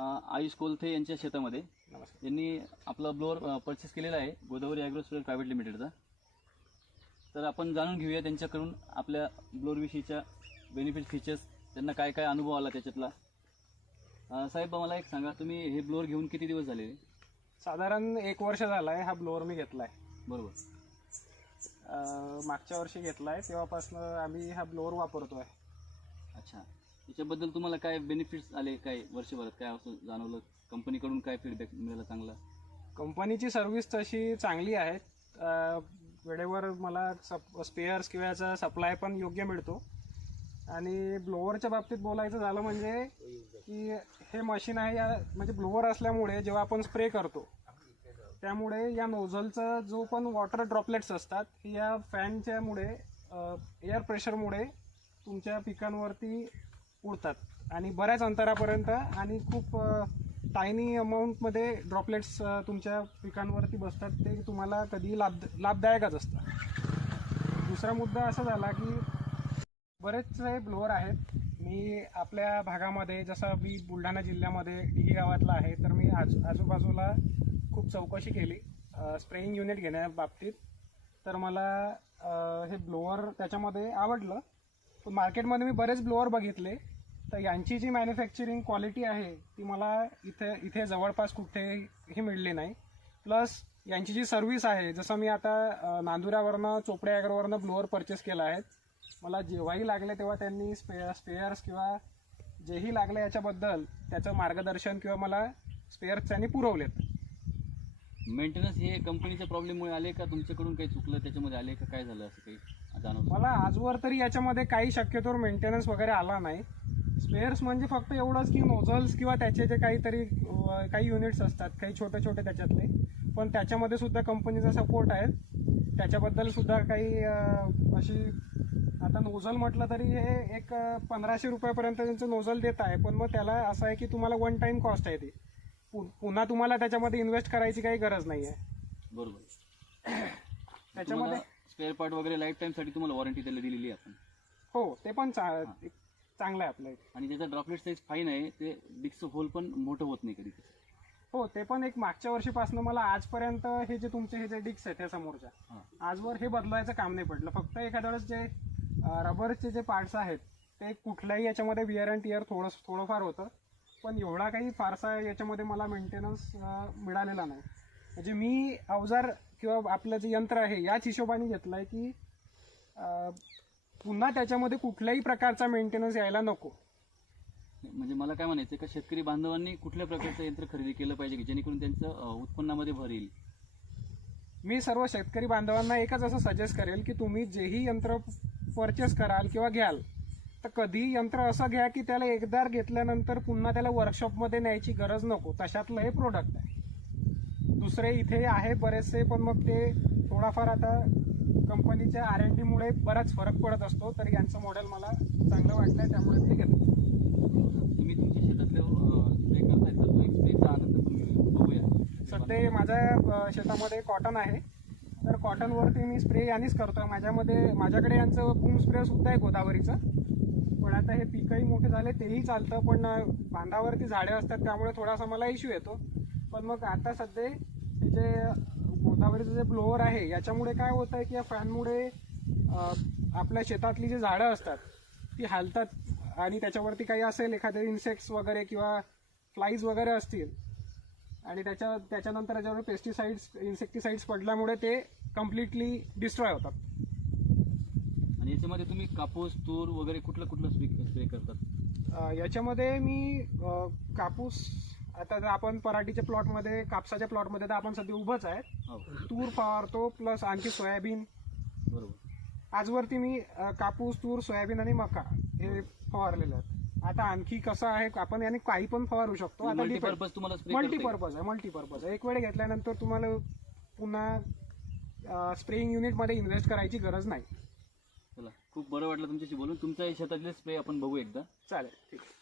आयुष कोलथे यांच्या शेतामध्ये नमस्कार. यांनी आपला ब्लोअर परचेस केलेला आहे गोदावरी ॲग्रो स्पेअर प्रायव्हेट लिमिटेडचा. तर आपण जाणून घेऊया त्यांच्याकडून आपल्या ब्लोअरविषयीच्या बेनिफिट फीचर्स, त्यांना काय काय अनुभव आला त्याच्यातला. साहेब मला एक सांगा, तुम्ही हे ब्लोअर घेऊन किती दिवस झाले? साधारण 1 वर्ष झाला आहे हा ब्लोअर मी घेतला आहे. बरोबर. मागच्या वर्षी घेतला आहे, तेव्हापासून आम्ही हा ब्लोअर वापरतो आहे. अच्छा, याच्याबद्दल तुम्हाला काय बेनिफिट्स आले, काय वर्षभरात काय असं जाणवलं, कंपनीकडून काय फीडबॅक मिळाला चांगला? कंपनीची सर्व्हिस तशी चांगली आहे. वेळेवर मला स्पेअर्स किंवा याचा सप्लाय पण योग्य मिळतो. आणि ब्लोअरच्या बाबतीत बोलायचं झालं म्हणजे की हे मशीन आहे म्हणजे ब्लोअर असल्यामुळे जेव्हा आपण स्प्रे करतो त्यामुळे या नोझलचं जो पण वॉटर ड्रॉपलेट्स असतात या फॅनच्यामुळे एअर प्रेशरमुळे तुमच्या पिकांवरती उडतात आणि बऱ्याच अंतरापर्यंत आणि खूप टायनी अमाऊंटमध्ये ड्रॉपलेट्स तुमच्या पिकांवरती बसतात. ते तुम्हाला कधी लाभदायकच असतं. दुसरा मुद्दा असा झाला की बरेचसे ब्लोअर आहेत. मी आपल्या भागामध्ये, जसं मी बुलढाणा जिल्ह्यामध्ये डिगी गावातला आहे, तर मी आजूबाजूला खूप चौकशी केली स्प्रेइंग युनिट घेण्याबाबतीत. तर मला हे ब्लोअर त्याच्यामध्ये आवडलं. पण मार्केटमध्ये मी बरेच ब्लोअर बघितले, तर यांची जी मॅन्युफॅक्चरिंग क्वालिटी आहे ती मला इथे जवळपास कुठेही मिळली नाही. प्लस यांची जी सर्व्हिस आहे, जसं मी आता नांदुऱ्यावरनं चोपडे ॲग्रोवरनं ब्लोअर परचेस केला आहे, मला जेव्हाही लागले तेव्हा त्यांनी स्पेअर्स किंवा जेही लागले याच्याबद्दल त्याचं मार्गदर्शन किंवा मला स्पेअर्स त्यांनी पुरवलेत. मेंटेनन्स हे कंपनीच्या प्रॉब्लेममुळे आले का, तुमच्याकडून काही चुकलं त्याच्यामध्ये आले का, काय झालं असं काही जाणवलं? मला आजवर तरी याच्यामध्ये काही शक्यतोवर मेंटेनन्स वगैरे आला नाही. स्पेअर्स म्हणजे फक्त एवढंच की नोझल्स किंवा त्याचे जे काही युनिट्स असतात, काही छोटे छोटे त्याच्यातले, पण त्याच्यामध्ये सुद्धा कंपनीचा सपोर्ट आहे. त्याच्याबद्दल सुद्धा काही अशी, आता नोझल म्हटलं तरी हे एक 1500 रुपयापर्यंत त्यांचं नोझल देत आहे. पण मग त्याला असं आहे की तुम्हाला वन टाइम कॉस्ट आहे ती, पुन्हा तुम्हाला त्याच्यामध्ये इन्व्हेस्ट करायची काही गरज नाही आहे. बरोबर. त्याच्यामध्ये स्पेअर पार्ट वगैरे लाईफ टाईमसाठी तुम्हाला वॉरंटी त्याला दिलेली आहे आपण. हो, ते पण चांगलं आहे आपलं. आणि त्याचा ड्रॉपलेट साईज फाईन आहे, ते डिक्सचं होल पण मोठं होत नाही कधी. हो, ते पण एक मागच्या वर्षीपासून मला आजपर्यंत हे जे तुमचे हे जे डिक्स आहेत त्या समोरच्या, आजवर हे बदलायचं काम नाही पडलं. फक्त एखाद्या वेळेस जे रबरचे जे पार्ट्स आहेत ते कुठल्याही याच्यामध्ये विअर अँड टिअर थोडंफार होतं, पण एवढा काही फारसा याच्यामध्ये मला मेंटेनन्स मिळालेला नाही. म्हणजे मी अवजार किंवा आपलं जे यंत्र आहे याच हिशोबाने घेतलं आहे की पुन्हा त्याच्यामध्ये कुठल्याही प्रकारचा मेंटेनन्स यायला नको. म्हणजे मला काय म्हणायचं का, शेतकरी बांधवांनी कुठल्या प्रकारचं यंत्र खरेदी केलं पाहिजे की जेणेकरून त्यांचं उत्पन्नामध्ये भर येईल? मी सर्व शेतकरी बांधवांना एकच असं सजेस्ट करेल की तुम्ही जेही यंत्र परचेस कराल किंवा घ्याल तर कधी यंत्र असं घ्या की त्याला एकदा घेतल्यानंतर पुन्हा त्याला वर्कशॉपमध्ये न्यायची गरज नको. तशातलं हे प्रोडक्ट आहे. दुसरे इथे आहे बरेचसे, पण मग ते थोडाफार आता कंपनीच्या R&Dमुळे बराच फरक पडत असतो. तर यांचं मॉडेल मला चांगलं वाटलं आहे, त्यामुळे मी घेतलं. तुम्ही तुमच्या शेतातले स्प्रे करतायत तर तो एक स्प्रेचा आनंद पण बघूया. सध्या माझ्या शेतामध्ये कॉटन आहे, तर कॉटनवरती मी स्प्रे यानेच करतो. माझ्याकडे यांचं बूम स्प्रे सुद्धा आहे गोदावरीचं, पण आता हे पिकही मोठे झाले तेही चालतं, पण बांधावरती झाडे असतात त्यामुळे थोडासा मला इश्यू येतो. पण मग आता सध्या हे जे गोदावरीचं जे ब्लोअर आहे याच्यामुळे काय होतं आहे की या फॅनमुळे आपल्या शेतातली जी झाडं असतात ती हालतात आणि त्याच्यावरती काही असेल एखादे इन्सेक्ट्स वगैरे किंवा फ्लाईज वगैरे असतील आणि त्याच्यानंतर याच्यावर इन्सेक्टिसाइड्स पडल्यामुळे ते कम्प्लिटली डिस्ट्रॉय होतात. आणि याच्यामध्ये तुम्ही कापूस, तूर वगैरे कुठलं स्प्रे करतात? याच्यामध्ये मी कापूस, आता जर आपण पराठीच्या प्लॉटमध्ये, कापसाच्या प्लॉटमध्ये तर आपण सध्या उभंच आहे, तूर फवारतो, प्लस आणखी सोयाबीन. बरोबर. आजवरती मी कापूस, तूर, सोयाबीन आणि मका हे फवारलेलं आहे. आता आणखी कसं आहे, आपण याने काही पण फवारू शकतो. आता मल्टीपर्पज आहे. एक वेळ घेतल्यानंतर तुम्हाला पुन्हा स्प्रेइंग युनिटमध्ये इन्व्हेस्ट करायची गरज नाही. चला, खूप बरं वाटलं तुमच्याशी बोलून. तुमच्या शेतातले स्प्रे आपण बघू एकदा. चालेल, ठीक आहे.